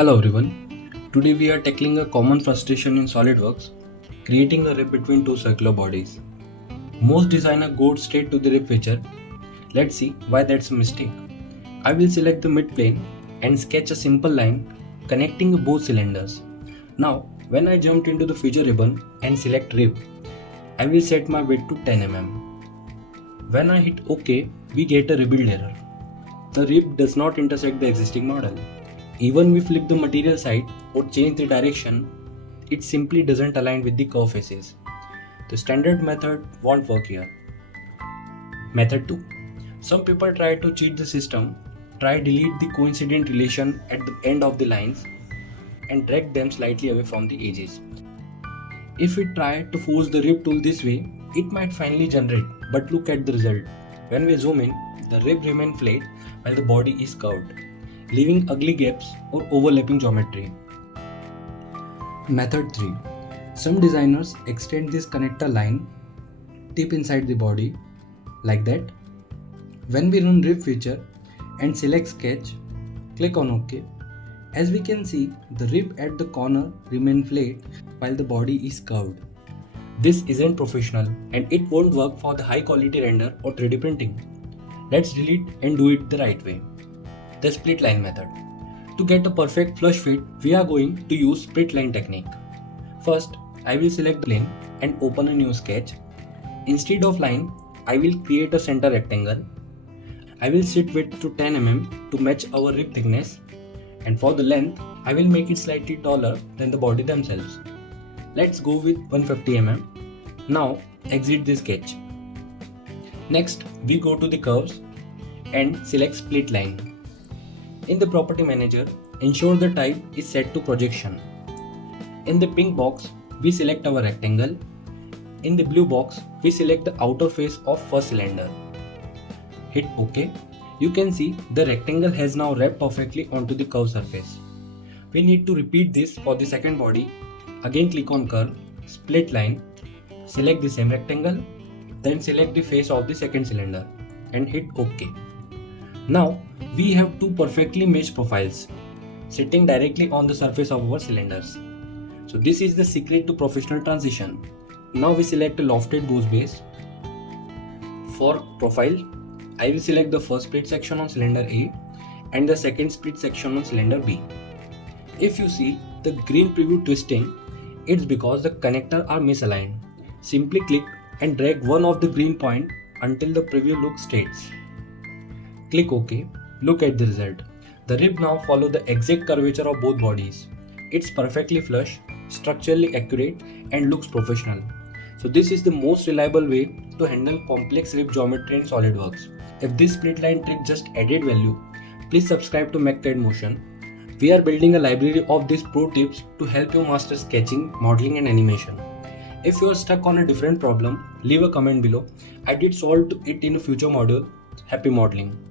Hello everyone. Today we are tackling a common frustration in SolidWorks, creating a rib between two circular bodies. Most designers go straight to the rib feature. Let's see why that's a mistake. I will select the midplane and sketch a simple line connecting both cylinders. Now, when I jumped into the feature ribbon and select rib, I will set my width to 10 mm. When I hit OK, we get a rebuild error. The rib does not intersect the existing model. Even we flip the material side or change the direction, it simply doesn't align with the curve faces. The standard method won't work here. Method 2. Some people try to cheat the system, delete the coincident relation at the end of the lines and drag them slightly away from the edges. If we try to force the rib tool this way, it might finally generate, but look at the result. When we zoom in, the rib remains flat while the body is curved, leaving ugly gaps or overlapping geometry. Method 3. Some designers extend this connector line deep inside the body, like that. When we run rib feature and select sketch, click on OK. As we can see, the rib at the corner remains flat while the body is curved. This isn't professional and it won't work for the high quality render or 3D printing. Let's delete and do it the right way. The split line method. To get a perfect flush fit, we are going to use split line technique. First, I will select the plane and open a new sketch. Instead of line, I will create a center rectangle. I will set width to 10 mm to match our rib thickness, and for the length, I will make it slightly taller than the body themselves. Let's go with 150 mm. Now, exit the sketch. Next, we go to the curves and select split line. In the property manager, ensure the type is set to projection. In the pink box, we select our rectangle. In the blue box, we select the outer face of first cylinder. Hit OK. You can see the rectangle has now wrapped perfectly onto the curved surface. We need to repeat this for the second body. Again click on curve, split line, select the same rectangle, then select the face of the second cylinder and hit OK. Now we have two perfectly meshed profiles sitting directly on the surface of our cylinders. So this is the secret to professional transition. Now we select a Lofted Boss base. For profile, I will select the first split section on cylinder A and the second split section on cylinder B. If you see the green preview twisting, it's because the connectors are misaligned. Simply click and drag one of the green point until the preview looks straight. Click OK. Look at the result. The rib now follows the exact curvature of both bodies. It's perfectly flush, structurally accurate and looks professional. So this is the most reliable way to handle complex rib geometry in SolidWorks. If this split line trick just added value, please subscribe to Mech Motion. We are building a library of these pro tips to help you master sketching, modeling and animation. If you are stuck on a different problem, leave a comment below. I did solve it in a future module. Happy modeling.